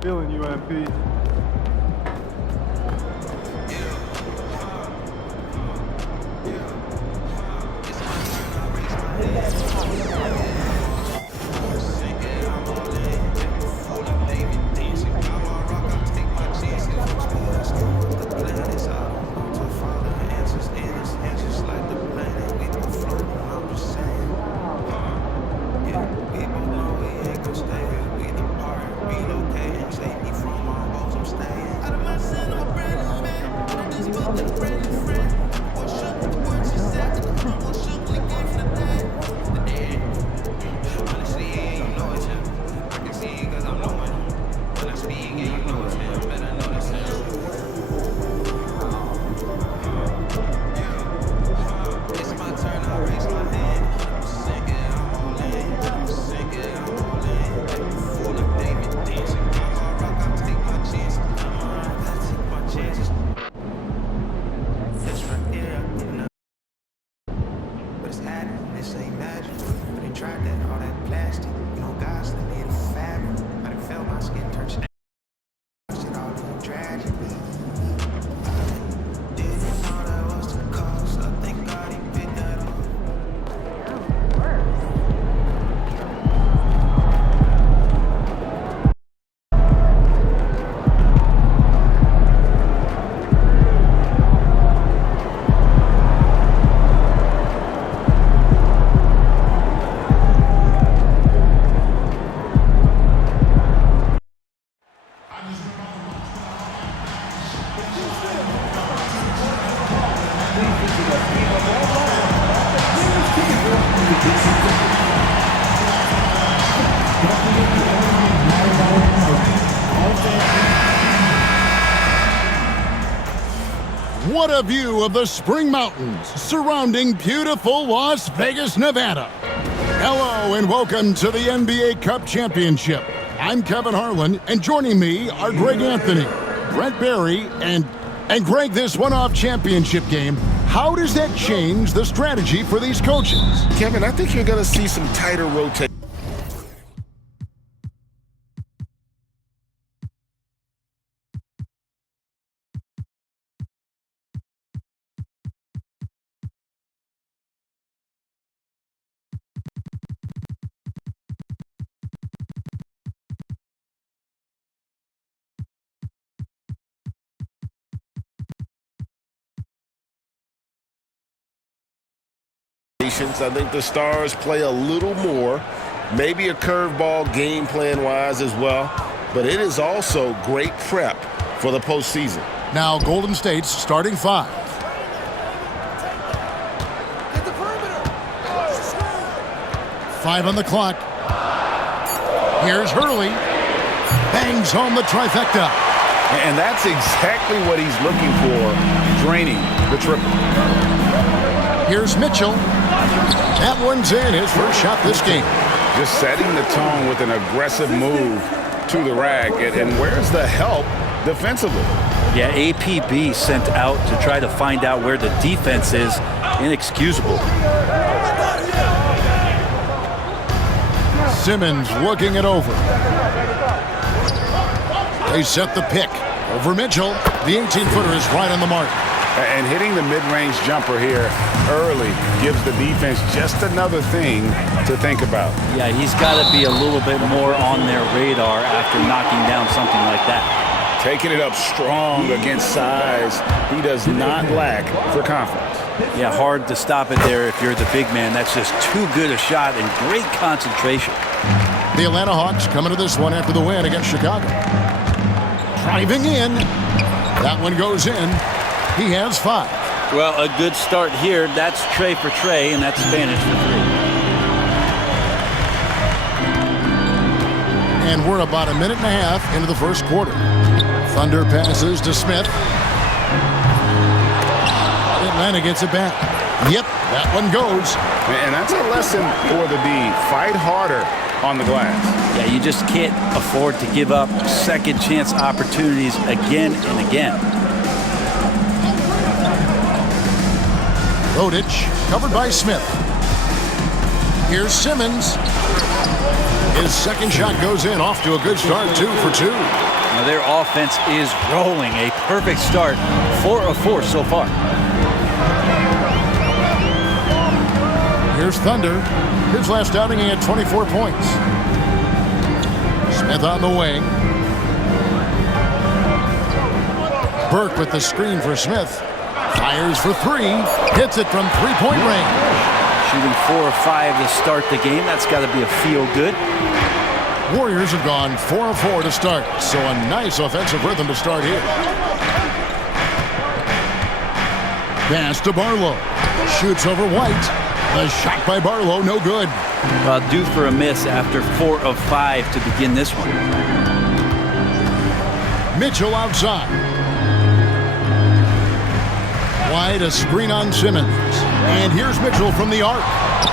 Feeling you, MP. What a view of the Spring Mountains surrounding beautiful Las Vegas, Nevada. Hello and welcome to the NBA Cup Championship. I'm Kevin Harlan, and joining me are Greg Anthony, Brent Barry, and Greg, this one-off championship game, how does that change the strategy for these coaches? Kevin, I think you're going to see some tighter rotation. I think the Stars play a little more, maybe a curveball game plan-wise as well, but it is also great prep for the postseason. Now Golden State's starting five. Five on the clock. Here's Hurley. Bangs home the trifecta. And that's exactly what he's looking for, draining the triple. Here's Mitchell. That one's in, his first shot this game. Just setting the tone with an aggressive move to the rack. And where's the help defensively? Yeah, APB sent out to try to find out where the defense is. Inexcusable. Simmons looking it over. They set the pick. Over Mitchell. The 18-footer is right on the mark. And hitting the mid-range jumper here early gives the defense just another thing to think about. Yeah, he's got to be a little bit more on their radar after knocking down something like that. Taking it up strong against size. He does not lack for confidence. Yeah, hard to stop it there if you're the big man. That's just too good a shot and great concentration. The Atlanta Hawks coming to this one after the win against Chicago. Driving in. That one goes in. He has five. Well, a good start here. That's Trey for Trey, and that's Spanish for three. And we're about a minute and a half into the first quarter. Thunder passes to Smith. Atlanta gets it back. Yep, that one goes. And that's a lesson for the D. Fight harder on the glass. Yeah, you just can't afford to give up second chance opportunities again and again. Rodic covered by Smith. Here's Simmons. His His second shot goes in. Off to a good start. 2 for 2. Now their offense is rolling. A perfect start. 4 of 4 so far. Here's Thunder. His last outing, he had 24 points. Smith on the wing. Burke with the screen for Smith. Fires for 3. Hits it from three-point range. Shooting 4 of 5 to start the game. That's got to be a feel-good. Warriors have gone 4 of 4 to start, so a nice offensive rhythm to start here. Pass to Barlow. Shoots over White. The shot by Barlow, no good. Due for a miss after 4 of 5 to begin this one. Mitchell outside. White, a screen on Simmons. And here's Mitchell from the arc.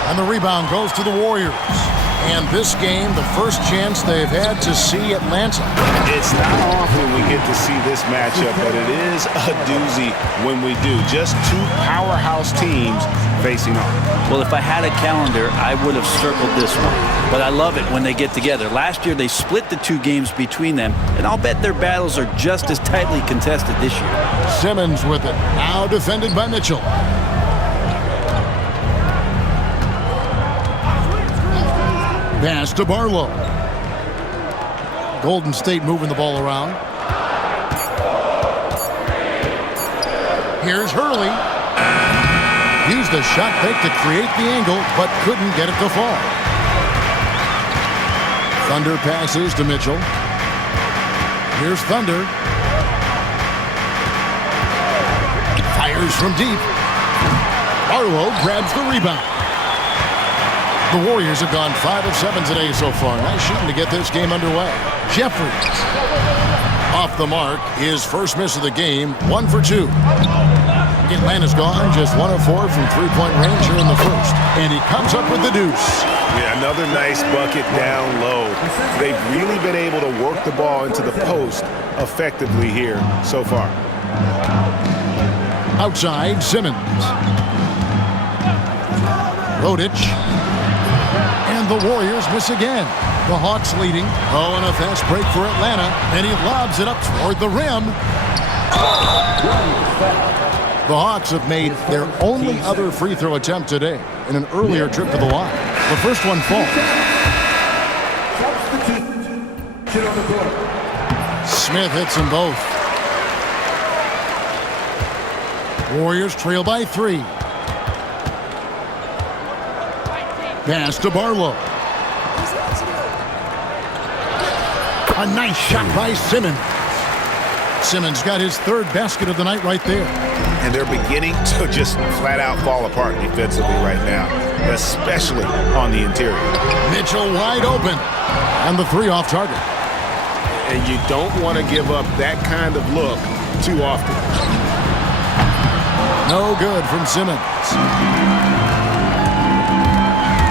And the rebound goes to the Warriors. And this game, the first chance they've had to see Atlanta. It's not often we get to see this matchup, but it is a doozy when we do. Just two powerhouse teams facing off. Well, if I had a calendar, I would have circled this one. But I love it when they get together. Last year, they split the 2 games between them, and I'll bet their battles are just as tightly contested this year. Simmons with it. Now defended by Mitchell. Pass to Barlow. Golden State moving the ball around. Here's Hurley. Used the shot fake to create the angle, but couldn't get it to fall. Thunder passes to Mitchell. Here's Thunder. Fires from deep. Barlow grabs the rebound. The Warriors have gone 5 of 7 today so far. Nice shooting to get this game underway. Jeffries. Off the mark. His first miss of the game. 1 for 2. Atlanta's gone just 1 of 4 from three-point range here in the first. And he comes up with the deuce. Yeah, another nice bucket down low. They've really been able to work the ball into the post effectively here so far. Outside, Simmons. Rodic. And the Warriors miss again. The Hawks leading. Oh, and a fast break for Atlanta. And he lobs it up toward the rim. The Hawks have made their only other free throw attempt today in an earlier trip to the line. The first one falls. Smith hits them both. Warriors trail by 3. Pass to Barlow. A nice shot by Simmons. Simmons got his 3rd basket of the night right there. And they're beginning to just flat out fall apart defensively right now, especially on the interior. Mitchell wide open. And the 3 off target. And you don't want to give up that kind of look too often. No good from Simmons.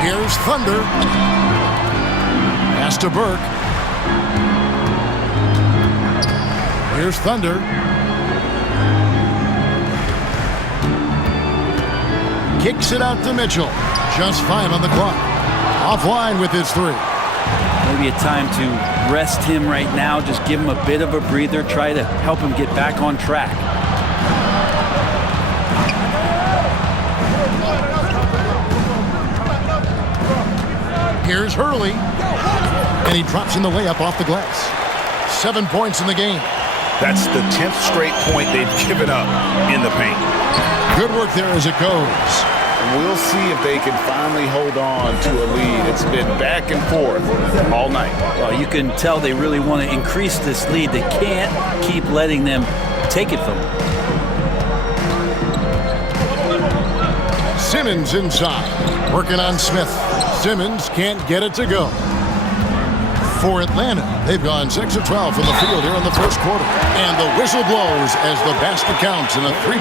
Here's Thunder. Pass to Burke. Here's Thunder. Kicks it out to Mitchell. Just 5 on the clock. Offline with his 3. Maybe a time to rest him right now. Just give him a bit of a breather. Try to help him get back on track. Here's Hurley. And he drops in the layup off the glass. 7 points in the game. That's the 10th straight point they've given up in the paint. Good work there as it goes. We'll see if they can finally hold on to a lead. It's been back and forth all night. Well, you can tell they really want to increase this lead. They can't keep letting them take it from them. Simmons inside. Working on Smith. Simmons can't get it to go. For Atlanta, they've gone 6 of 12 from the field here in the first quarter. And the whistle blows as the basket counts in a 3.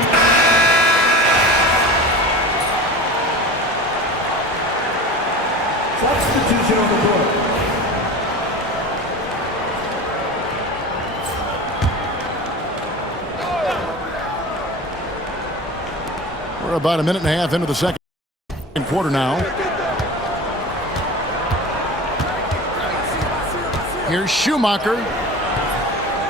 Substitution on the board. We're about a minute and a half into the second quarter now. Here's Schumacher.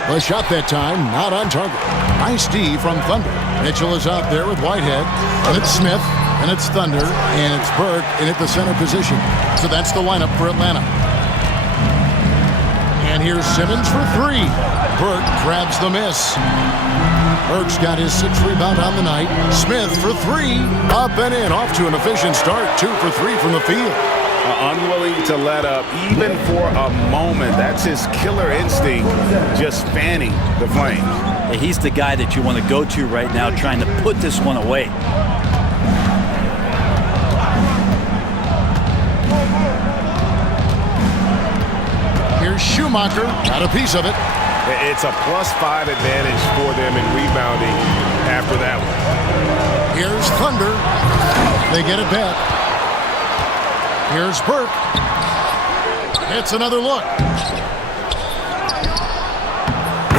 The shot that time, not on target. Nice D from Thunder. Mitchell is out there with Whitehead. And it's Smith. And it's Thunder. And it's Burke in at the center position. So that's the lineup for Atlanta. And here's Simmons for three. Burke grabs the miss. Burke's got his 6th rebound on the night. Smith for three. Up and in. Off to an efficient start. 2 for 3 from the field. Unwilling to let up even for a moment. That's his killer instinct, just fanning the flame. He's the guy that you want to go to right now, trying to put this one away. Here's Schumacher. Got a piece of it. It's a +5 advantage for them in rebounding after that one. Here's Thunder. They get it back. Here's Burke. It's another look.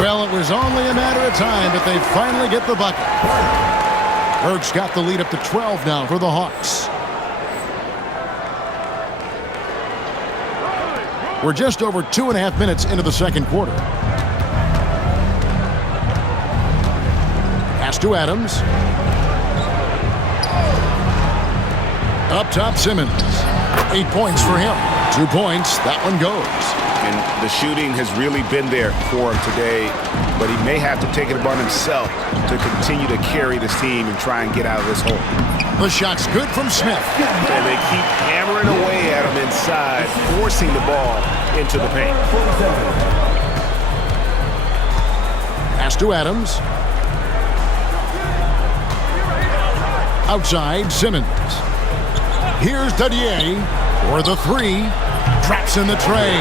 Well, it was only a matter of time, but they finally get the bucket. Burke's got the lead up to 12 now for the Hawks. We're just over 2.5 minutes into the second quarter. Pass to Adams. Up top, Simmons. 8 points for him. 2 points. That one goes. And the shooting has really been there for him today, but he may have to take it upon himself to continue to carry this team and try and get out of this hole. The shot's good from Smith. And they keep hammering away at him inside, forcing the ball into the paint. Pass to Adams. Outside, Simmons. Here's Dadier for the three. Traps in the tray.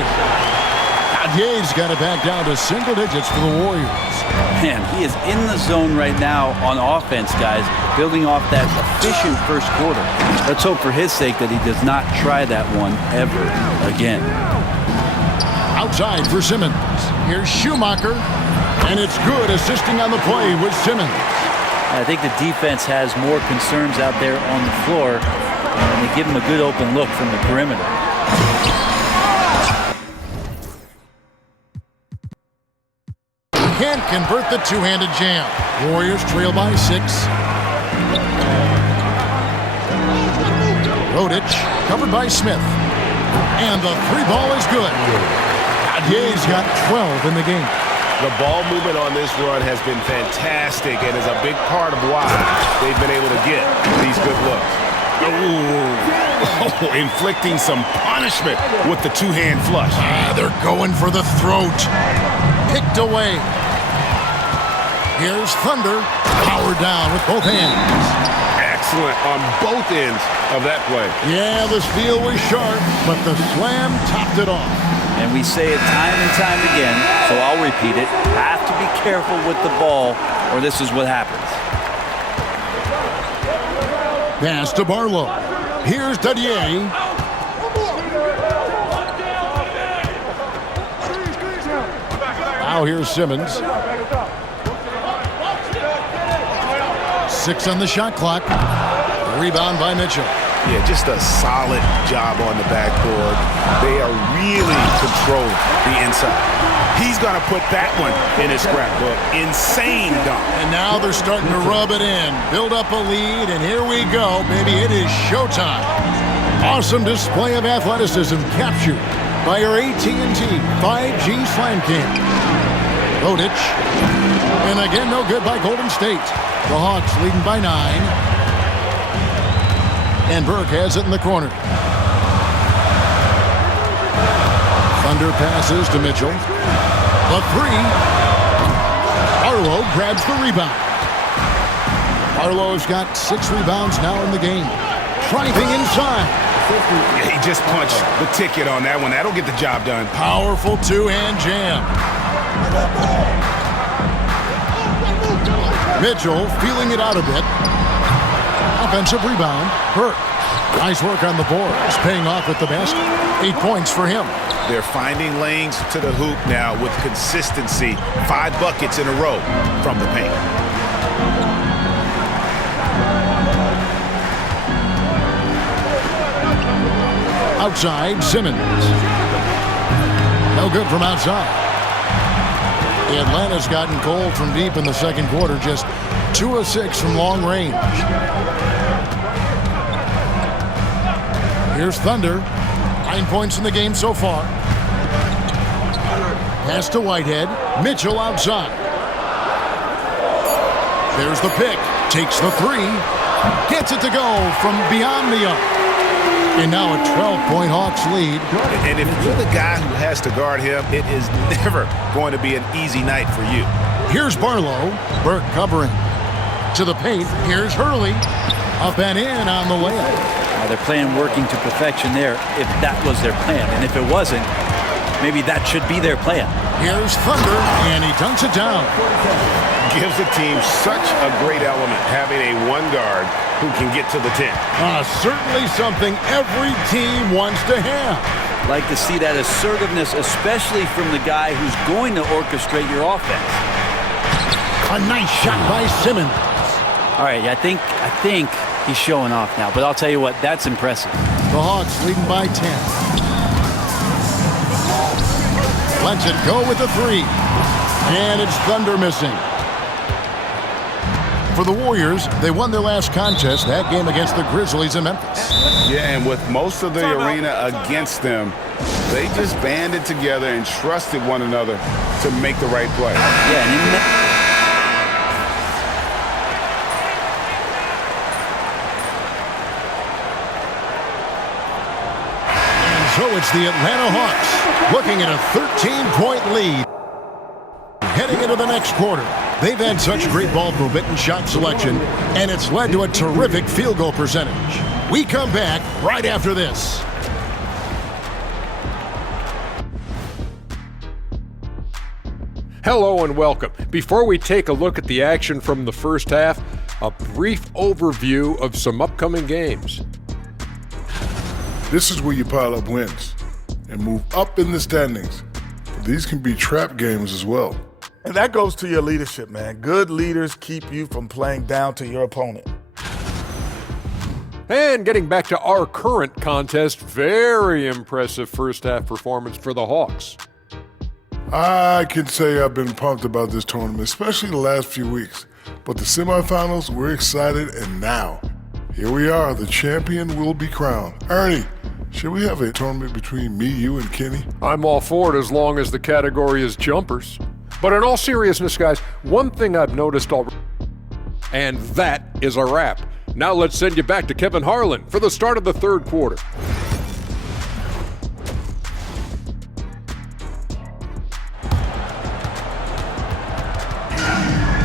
Dadier's got it back down to single digits for the Warriors. Man, he is in the zone right now on offense, guys, building off that efficient first quarter. Let's hope for his sake that he does not try that one ever again. Outside for Simmons. Here's Schumacher. And it's good, assisting on the play with Simmons. I think the defense has more concerns out there on the floor, and they give him a good open look from the perimeter. Can't convert the two-handed jam. Warriors trail by 6. Rodic covered by Smith. And the three ball is good. Dadier's got 12 in the game. The ball movement on this run has been fantastic and is a big part of why they've been able to get these good looks. Ooh. Inflicting some punishment with the two-hand flush. They're going for the throat. Picked away. Here's Thunder. Powered down with both hands. Excellent on both ends of that play. Yeah, the steal was sharp, but the slam topped it off. And we say it time and time again, so I'll repeat it. Have to be careful with the ball, or this is what happens. Pass to Barlow. Here's Dadier. Now here's Simmons. 6 on the shot clock. Rebound by Mitchell. Yeah, just a solid job on the backboard. They are really controlling the inside. He's going to put that one in his scrapbook. Insane dunk. And now they're starting to rub it in. Build up a lead, and here we go. Baby, it is showtime. Awesome display of athleticism captured by our AT&T 5G Slam Cam. Rodic. And again, no good by Golden State. The Hawks leading by 9. And Burke has it in the corner. Thunder passes to Mitchell. The three. Barlow grabs the rebound. Barlow's got 6 rebounds now in the game. Driving inside. Yeah, he just punched the ticket on that one. That'll get the job done. Powerful two-hand jam. Mitchell feeling it out a bit. Offensive rebound. Burke. Nice work on the boards. Paying off with the basket. 8 points for him. They're finding lanes to the hoop now with consistency. 5 buckets in a row from the paint. Outside, Simmons. No good from outside. Atlanta's gotten cold from deep in the second quarter, just 2 of 6 from long range. Here's Thunder. 9 points in the game so far. Pass to Whitehead. Mitchell outside. There's the pick. Takes the 3. Gets it to go from beyond the arc. And now a 12-point Hawks lead. And if you're the guy who has to guard him, it is never going to be an easy night for you. Here's Barlow. Burke covering. To the paint. Here's Hurley. Up and in on the layup. They're playing working to perfection there if that was their plan. And if it wasn't, maybe that should be their plan. Here's Thunder, and he dunks it down. Gives the team such a great element having a one guard who can get to the 10. Certainly something every team wants to have. Like to see that assertiveness, especially from the guy who's going to orchestrate your offense. A nice shot by Simmons. All right, I think he's showing off now, but I'll tell you what, that's impressive. The Hawks leading by 10. Lets it go with the 3. And it's Thunder missing. For the Warriors, they won their last contest, that game against the Grizzlies in Memphis. Yeah, and with most of the arena against them, they just banded together and trusted one another to make the right play. Yeah, and so it's the Atlanta Hawks looking at a 13-point lead. Heading into the next quarter, they've had such great ball movement and shot selection, and it's led to a terrific field goal percentage. We come back right after this. Hello and welcome. Before we take a look at the action from the first half, a brief overview of some upcoming games. This is where you pile up wins and move up in the standings. But these can be trap games as well. And that goes to your leadership, man. Good leaders keep you from playing down to your opponent. And getting back to our current contest, very impressive first half performance for the Hawks. I can say I've been pumped about this tournament, especially the last few weeks. But the semifinals, we're excited, and now, here we are, the champion will be crowned. Ernie, should we have a tournament between me, you, and Kenny? I'm all for it as long as the category is jumpers. But in all seriousness, guys, one thing I've noticed already, and that is a wrap. Now let's send you back to Kevin Harlan for the start of the third quarter.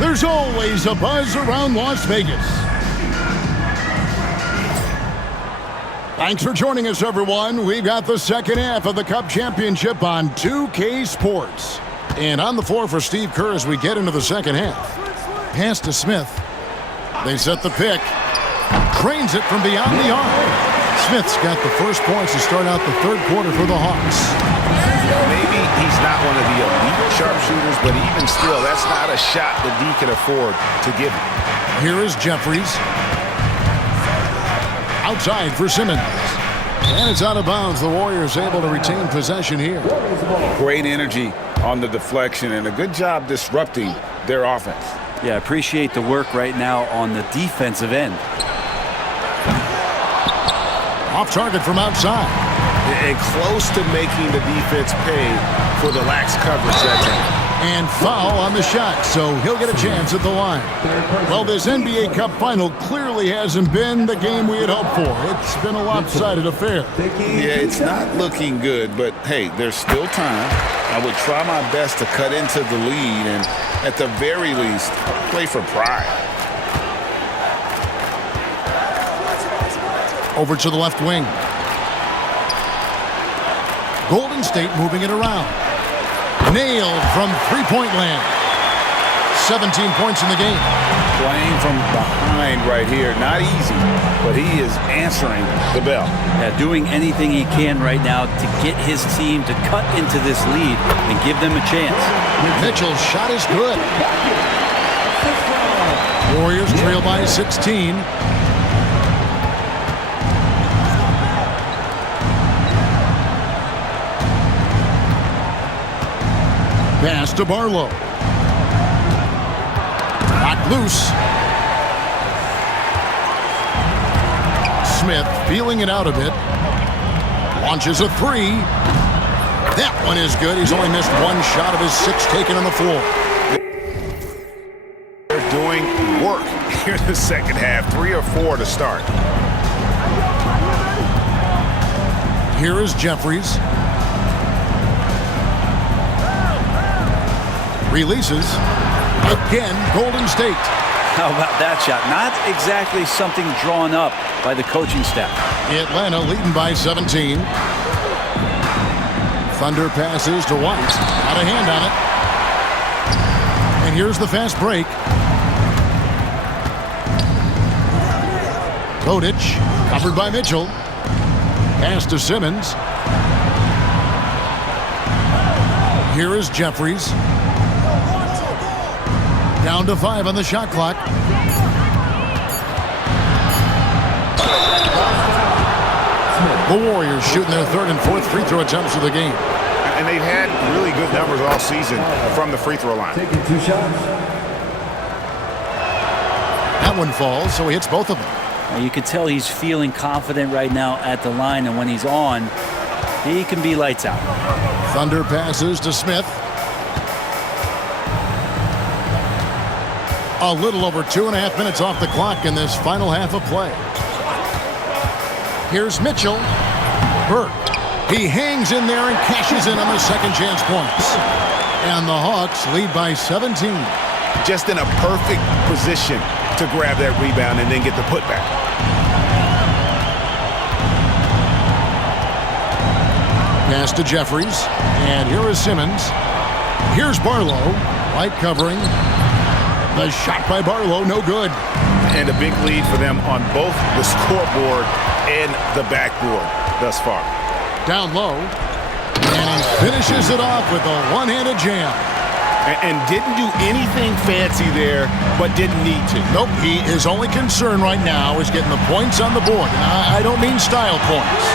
There's always a buzz around Las Vegas. Thanks for joining us, everyone. We've got the second half of the Cup Championship on 2K Sports. And on the floor for Steve Kerr as we get into the second half. Pass to Smith. They set the pick. Trains it from beyond the arc. Smith's got the first points to start out the third quarter for the Hawks. Maybe he's not one of the elite sharpshooters, but even still, that's not a shot that D can afford to give him. Here is Jeffries. Outside for Simmons. And it's out of bounds. The Warriors able to retain possession here. Great energy on the deflection and a good job disrupting their offense. yeah, appreciate the work right now on the defensive end. Off target from outside. And close to making the defense pay for the lax coverage that time. And foul on the shot, so he'll get a chance at the line. Well, this NBA Cup final clearly hasn't been the game we had hoped for. It's been a lopsided affair. Yeah, it's not looking good, but hey, there's still time. I would try my best to cut into the lead and, at the very least, play for pride. Over to the left wing. Golden State moving it around. Nailed from three-point land. 17 points in the game. Playing from behind right here. Not easy, but he is answering the bell. Yeah, doing anything he can right now to get his team to cut into this lead and give them a chance. Mitchell's shot is good. Warriors trail by 16. Pass to Barlow. Knocked loose. Smith feeling it out a bit. Launches a three. That one is good. He's only missed one shot of his 6 taken on the floor. They're doing work here in the second half. 3 or 4 to start. Here is Jeffries. Releases. Again, Golden State. How about that shot? Not exactly something drawn up by the coaching staff. Atlanta leading by 17. Thunder passes to White. Got a hand on it. And here's the fast break. Bodic covered by Mitchell. Pass to Simmons. Here is Jeffries. Down to 5 on the shot clock. The Warriors shooting their 3rd and 4th free throw attempts of the game. And they've had really good numbers all season from the free throw line. Taking 2 shots. That one falls, so he hits both of them. Now, you could tell he's feeling confident right now at the line, and when he's on, he can be lights out. Thunder passes to Smith. A little over 2.5 minutes off the clock in this final half of play. Here's Mitchell. Burke. He hangs in there and cashes in on the second chance points. And the Hawks lead by 17. Just in a perfect position to grab that rebound and then get the putback. Pass to Jeffries. And here is Simmons. Here's Barlow. Light covering. The shot by Barlow, no good. And a big lead for them on both the scoreboard and the backboard thus far. Down low. And he finishes it off with a one-handed jam. And didn't do anything fancy there, but didn't need to. Nope, his only concern right now is getting the points on the board. And I don't mean style points.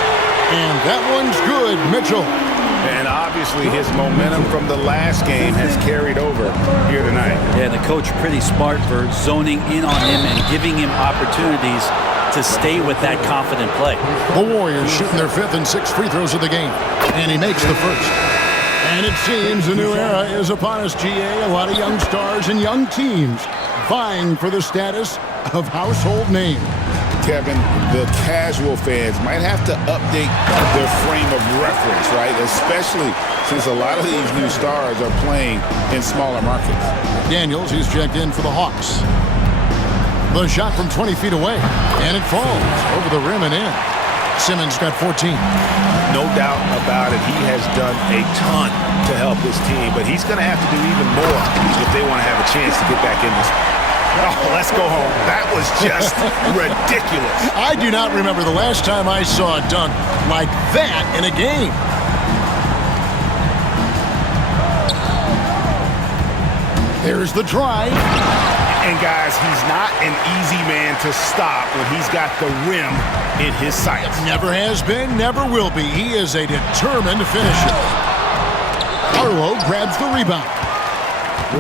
And that one's good, Mitchell. And obviously his momentum from the last game has carried over here tonight. Yeah, the coach pretty smart for zoning in on him and giving him opportunities to stay with that confident play. The Warriors shooting their 5th and 6th free throws of the game. And he makes the first. And it seems a new era is upon us, GA. A lot of young stars and young teams vying for the status of household name. Kevin, the casual fans might have to update their frame of reference, right? Especially since a lot of these new stars are playing in smaller markets. Daniels, he's checked in for the Hawks. The shot from 20 feet away, and it falls over the rim and in. Simmons got 14. No doubt about it. He has done a ton to help this team, but he's going to have to do even more if they want to have a chance to get back in this. Oh, let's go home. That was just ridiculous. I do not remember the last time I saw a dunk like that in a game. There's the drive. And guys, he's not an easy man to stop when he's got the rim in his sights. Never has been, never will be. He is a determined finisher. Barlow grabs the rebound.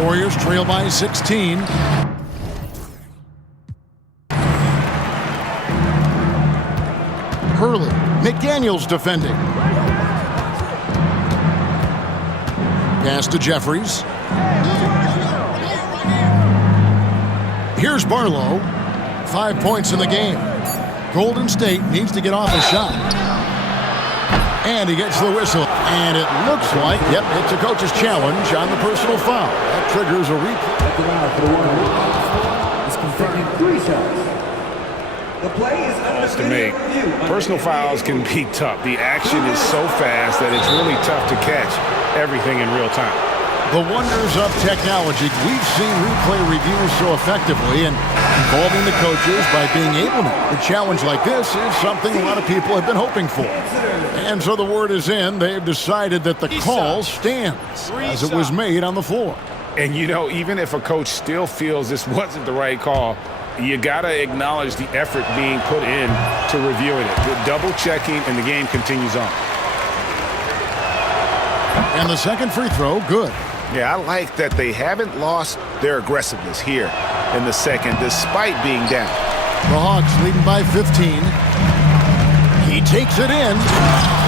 Warriors trail by 16. Hurley. McDaniels defending. Pass to Jeffries. Here's Barlow. 5 points in the game. Golden State needs to get off a shot. And he gets the whistle. And it looks like, yep, it's a coach's challenge on the personal foul. That triggers a replay. He's confirming 3 shots. The play is under To make personal fouls can be tough. The action is so fast that it's really tough to catch everything in real time. The wonders of technology. We've seen replay reviews so effectively and involving the coaches by being able to. A challenge like this is something a lot of people have been hoping for. And so the word is in. They've decided that the call stands as it was made on the floor. And you know, even if a coach still feels this wasn't the right call, you got to acknowledge the effort being put in to reviewing it. The double checking, and the game continues on. And the second free throw, good. Yeah, I like that they haven't lost their aggressiveness here in the second, despite being down. The Hawks leading by 15. He takes it in.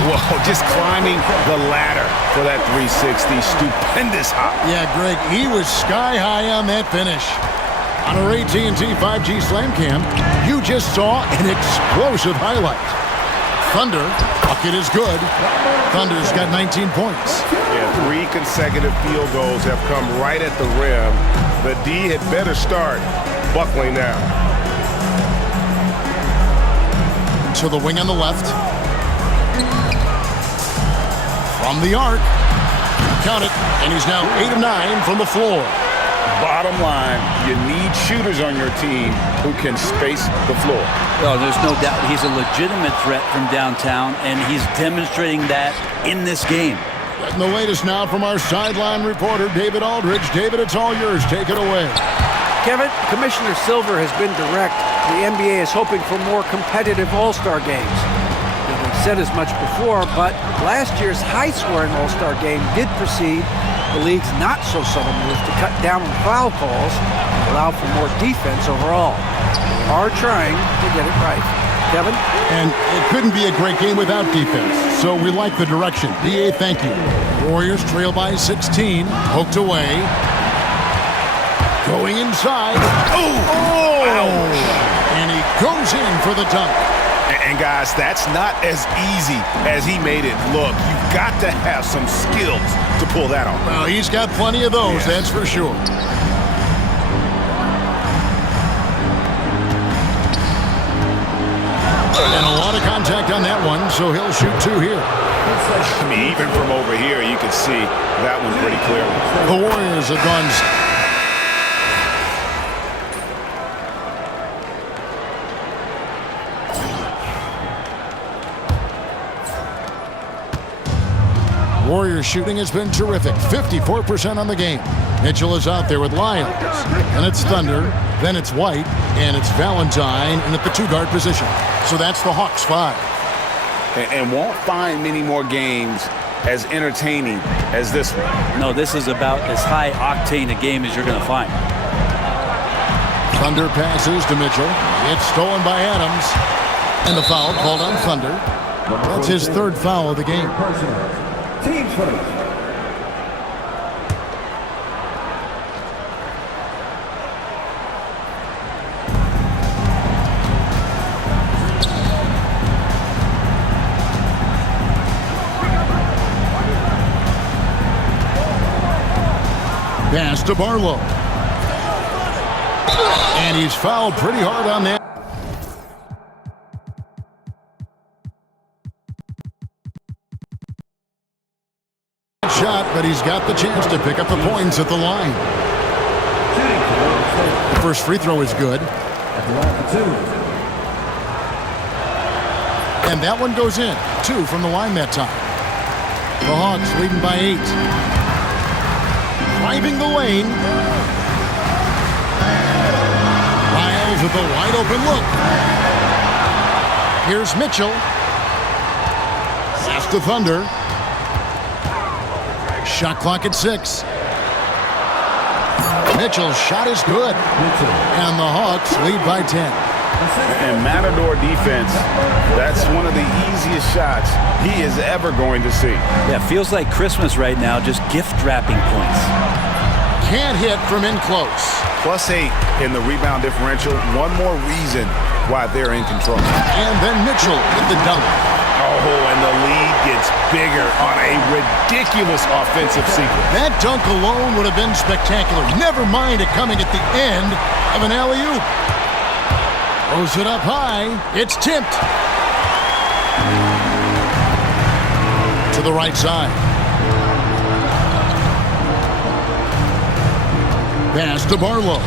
Whoa, just climbing the ladder for that 360. Stupendous hop. Yeah, Greg, he was sky high on that finish. On our AT&T 5G Slam Cam, you just saw an explosive highlight. Thunder, bucket is good. Thunder's got 19 points. Yeah, 3 consecutive field goals have come right at the rim. The D had better start buckling now. To the wing on the left. From the arc. Count it. And he's now 8 of 9 from the floor. Bottom line, you need shooters on your team who can space the floor. Oh, there's no doubt he's a legitimate threat from downtown, and he's demonstrating that in this game. And the latest now from our sideline reporter, David Aldridge. David, it's all yours. Take it away. Kevin, Commissioner Silver has been direct. The NBA is hoping for more competitive All-Star games. They've said as much before, but last year's high-scoring All-Star game did precede the league's not-so-subtle move to cut down on foul calls and allow for more defense overall. They are trying to get it right. Kevin? And it couldn't be a great game without defense, so we like the direction. DA, thank you. Warriors trail by 16. Poked away. Going inside. Oh! And he goes in for the dunk. And guys, that's not as easy as he made it look. You've got to have some skills to pull that off. Well, he's got plenty of those, that's for sure. And a lot of contact on that one, so he'll shoot 2 here. I mean, even from over here, you can see that one pretty clearly. The Warriors have gone... Warriors shooting has been terrific. 54% on the game. Mitchell is out there with Lyles. And it's Thunder. Then it's White. And it's Valentine in at the 2-guard position. So that's the Hawks 5. And won't find many more games as entertaining as this one. No, this is about as high octane a game as you're going to find. Thunder passes to Mitchell. It's stolen by Adams. And the foul called on Thunder. That's his 3rd foul of the game. Team first. Pass to Barlow. And he's fouled pretty hard on that. Shot, but he's got the chance to pick up the points at the line. The first free throw is good. And that one goes in. 2 from the line that time. The Hawks leading by 8. Driving the lane. Lyles with a wide open look. Here's Mitchell. Pass to Thunder. Shot clock at 6. Mitchell's shot is good. And the Hawks lead by 10. And Matador defense, that's one of the easiest shots he is ever going to see. Yeah, feels like Christmas right now, just gift wrapping points. Can't hit from in close. +8 in the rebound differential. One more reason why they're in control. And then Mitchell with the dunk. Oh, and the lead gets bigger on a ridiculous offensive sequence. That dunk alone would have been spectacular. Never mind it coming at the end of an alley-oop. Throws it up high. It's tipped. To the right side. Pass to Barlow.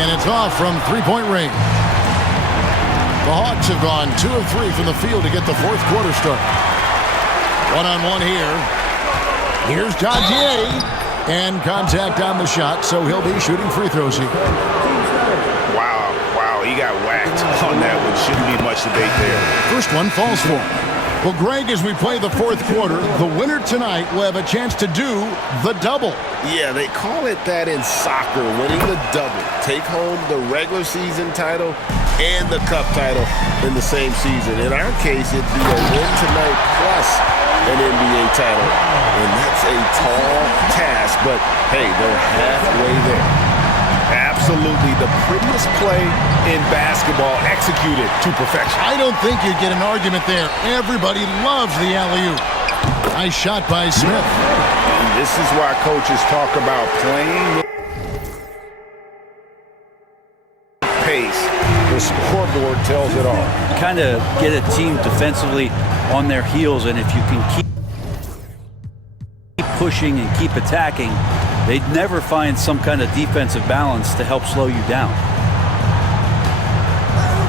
And it's off from 3-point range. The Hawks have gone 2 of 3 from the field to get the 4th quarter start. One-on-one here. Here's Dagier. And contact on the shot, so he'll be shooting free throws here. Wow, he got whacked on that one. Shouldn't be much debate there. First one falls for him. Well, Greg, as we play the fourth quarter, the winner tonight will have a chance to do the double. Yeah, they call it that in soccer, winning the double. Take home the regular season title and the cup title in the same season. In our case, it'd be a win tonight plus an NBA title. And that's a tall task, but hey, they're halfway there. Absolutely the prettiest play in basketball executed to perfection. I don't think you'd get an argument there. Everybody loves the alley-oop. Nice shot by Smith. And this is why coaches talk about playing pace. The scoreboard tells it all. Kind of get a team defensively on their heels, and if you can keep pushing and keep attacking, they'd never find some kind of defensive balance to help slow you down.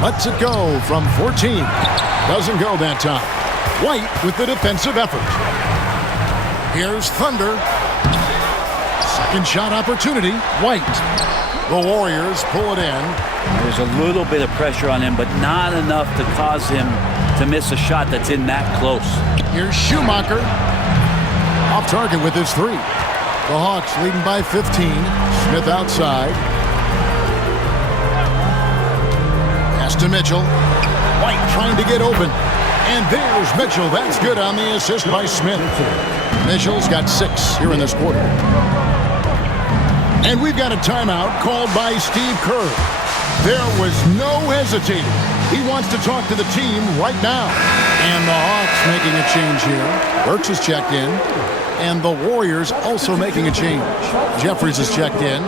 Lets it go from 14. Doesn't go that time. White with the defensive effort. Here's Thunder. Second shot opportunity. White. The Warriors pull it in. There's a little bit of pressure on him, but not enough to cause him to miss a shot that's in that close. Here's Schumacher. Off target with his three. The Hawks leading by 15. Smith outside. Pass to Mitchell. White trying to get open. And there's Mitchell. That's good on the assist by Smith. Mitchell's got 6 here in this quarter. And we've got a timeout called by Steve Kerr. There was no hesitating. He wants to talk to the team right now. And the Hawks making a change here. Burks has checked in. And the Warriors also making a change. Jeffries has checked in.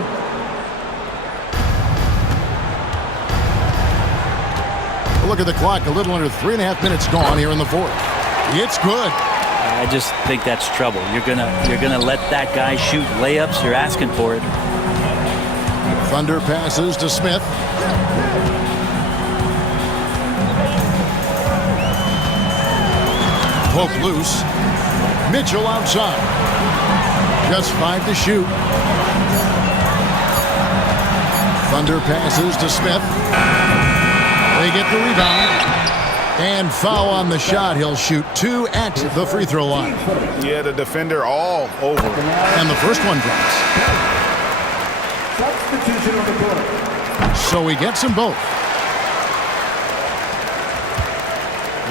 Look at the clock. A little under 3.5 minutes gone here in the fourth. It's good. I just think that's trouble. You're gonna let that guy shoot layups. You're asking for it. Thunder passes to Smith. Poke loose. Mitchell outside. Just 5 to shoot. Thunder passes to Smith. They get the rebound. And foul on the shot. He'll shoot 2 at the free throw line. Yeah, the defender all over. And the first one drops. Substitution on the court. So he gets them both.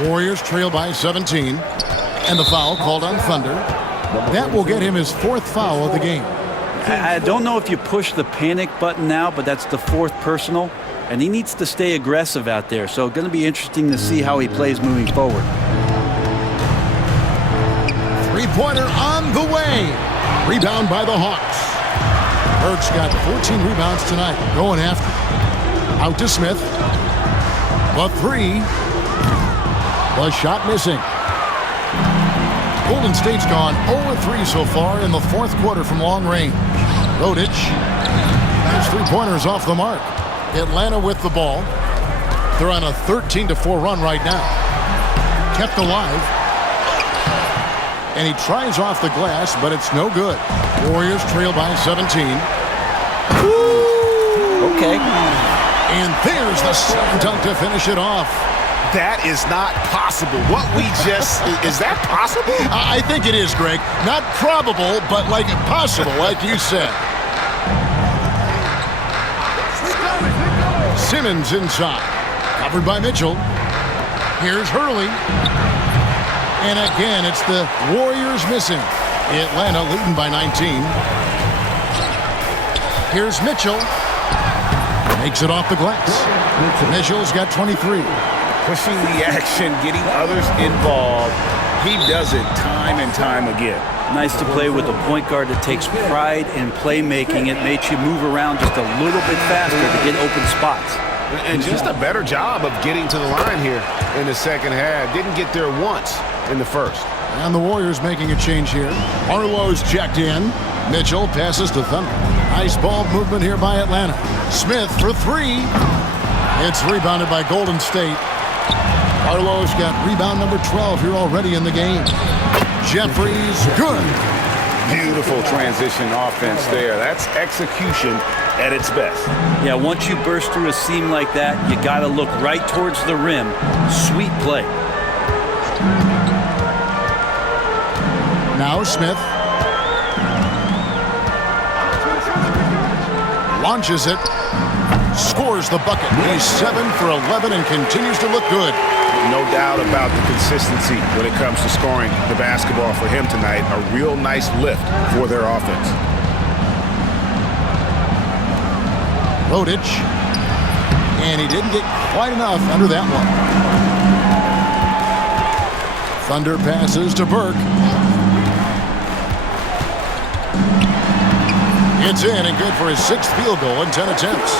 Warriors trail by 17. And the foul called on Thunder. That will get him his 4th foul of the game. I don't know if you push the panic button now, but that's the 4th personal. And he needs to stay aggressive out there. So going to be interesting to see how he plays moving forward. Three-pointer on the way. Rebound by the Hawks. Burks got 14 rebounds tonight. Going after. Out to Smith. The 3. The shot missing. Golden State's gone 0-3 so far in the fourth quarter from long range. Rodic. His three-pointers off the mark. Atlanta with the ball. They're on a 13-4 run right now. Kept alive. And he tries off the glass, but it's no good. Warriors trail by 17. Woo! Okay. And there's the slam dunk to finish it off. That is not possible. What we just... is that possible? I think it is, Greg. Not probable, but like possible, like you said. Simmons inside. Covered by Mitchell. Here's Hurley. And again, it's the Warriors missing. Atlanta leading by 19. Here's Mitchell. Makes it off the glass. Mitchell's got 23. Pushing the action, getting others involved. He does it time and time again. Nice to play with a point guard that takes pride in playmaking. It makes you move around just a little bit faster to get open spots. And just a better job of getting to the line here in the second half. Didn't get there once in the first. And the Warriors making a change here. Arlo's checked in. Mitchell passes to Thunder. Nice ball movement here by Atlanta. Smith for 3. It's rebounded by Golden State. Arlo's got rebound number 12 here already in the game. Jeffries, good. Beautiful transition offense there. That's execution at its best. Yeah, once you burst through a seam like that, you got to look right towards the rim. Sweet play. Now Smith. Launches it. Scores the bucket. He's 7 for 11 and continues to look good. No doubt about the consistency when it comes to scoring the basketball for him tonight. A real nice lift for their offense. Rodic. And he didn't get quite enough under that one. Thunder passes to Burke. It's in and good for his 6th field goal in 10 attempts.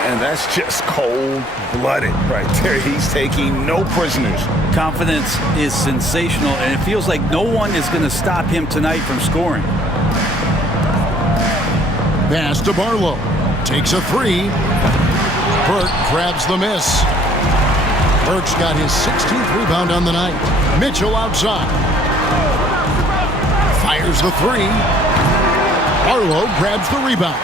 And that's just cold-blooded right there. He's taking no prisoners. Confidence is sensational, and it feels like no one is going to stop him tonight from scoring. Pass to Barlow. Takes a 3. Burke grabs the miss. Burke's got his 16th rebound on the night. Mitchell outside. Fires the 3. Barlow grabs the rebound.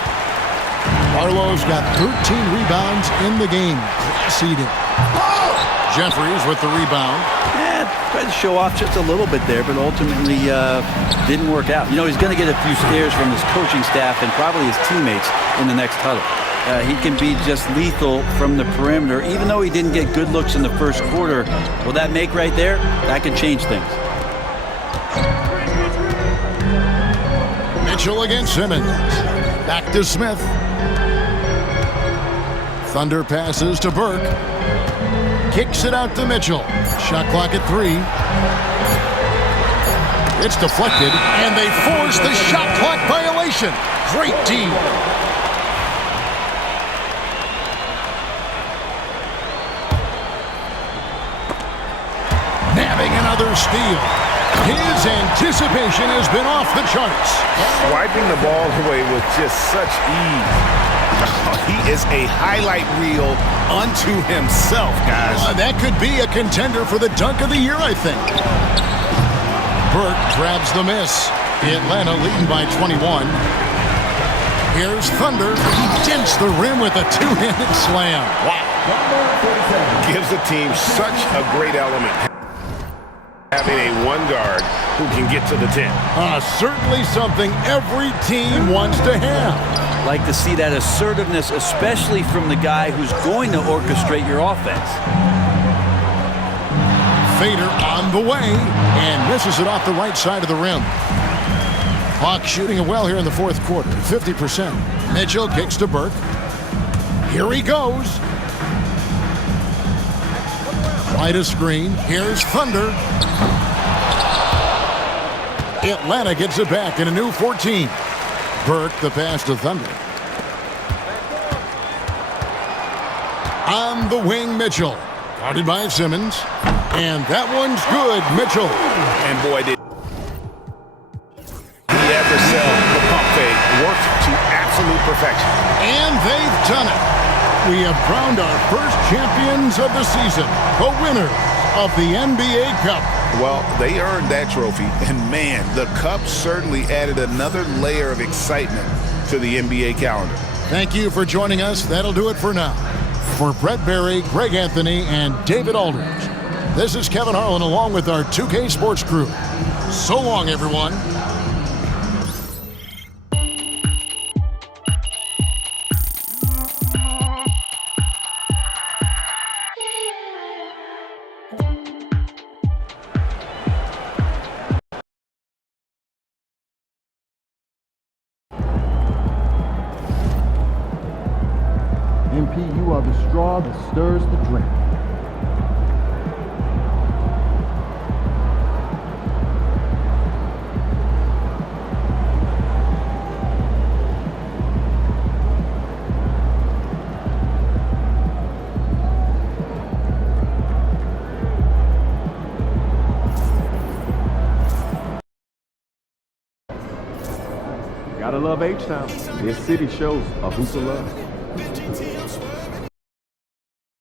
Barlow's got 13 rebounds in the game. Class eating. Jeffries with the rebound. Yeah, tried to show off just a little bit there, but ultimately didn't work out. You know, he's going to get a few stares from his coaching staff and probably his teammates in the next huddle. He can be just lethal from the perimeter, even though he didn't get good looks in the first quarter. Will that make right there? That could change things. Mitchell against Simmons. Back to Smith. Thunder passes to Burke. Kicks it out to Mitchell. Shot clock at 3. It's deflected, and they force the shot clock violation. Great D. Nabbing another steal. His anticipation has been off the charts. Swiping the ball away with just such ease. He is a highlight reel unto himself, guys. That could be a contender for the dunk of the year, I think. Burke grabs the miss. Atlanta leading by 21. Here's Thunder. He dents the rim with a 2-handed slam. Wow. Gives the team such a great element. Having a one guard who can get to the 10. Certainly something every team wants to have. Like to see that assertiveness, especially from the guy who's going to orchestrate your offense. Fader on the way and misses it off the right side of the rim. Hawks shooting it well here in the 4th quarter, 50%. Mitchell kicks to Burke. Here he goes. Wide a screen. Here's Thunder. Atlanta gets it back in a new 14. Burke the pass to Thunder. On the wing, Mitchell. Guarded by Simmons. And that one's good, Mitchell. And boy, did he ever sell the pump fake. Worked to absolute perfection. And they've done it. We have crowned our first champions of the season, the winners of the NBA Cup. Well, they earned that trophy, and man, the Cup certainly added another layer of excitement to the NBA calendar. Thank you for joining us. That'll do it for now. For Brett Berry, Greg Anthony, and David Aldridge, this is Kevin Harlan along with our 2K Sports crew. So long, everyone. MP, you are the straw that stirs the drink. Gotta love H-Town. This city shows a hoop of love.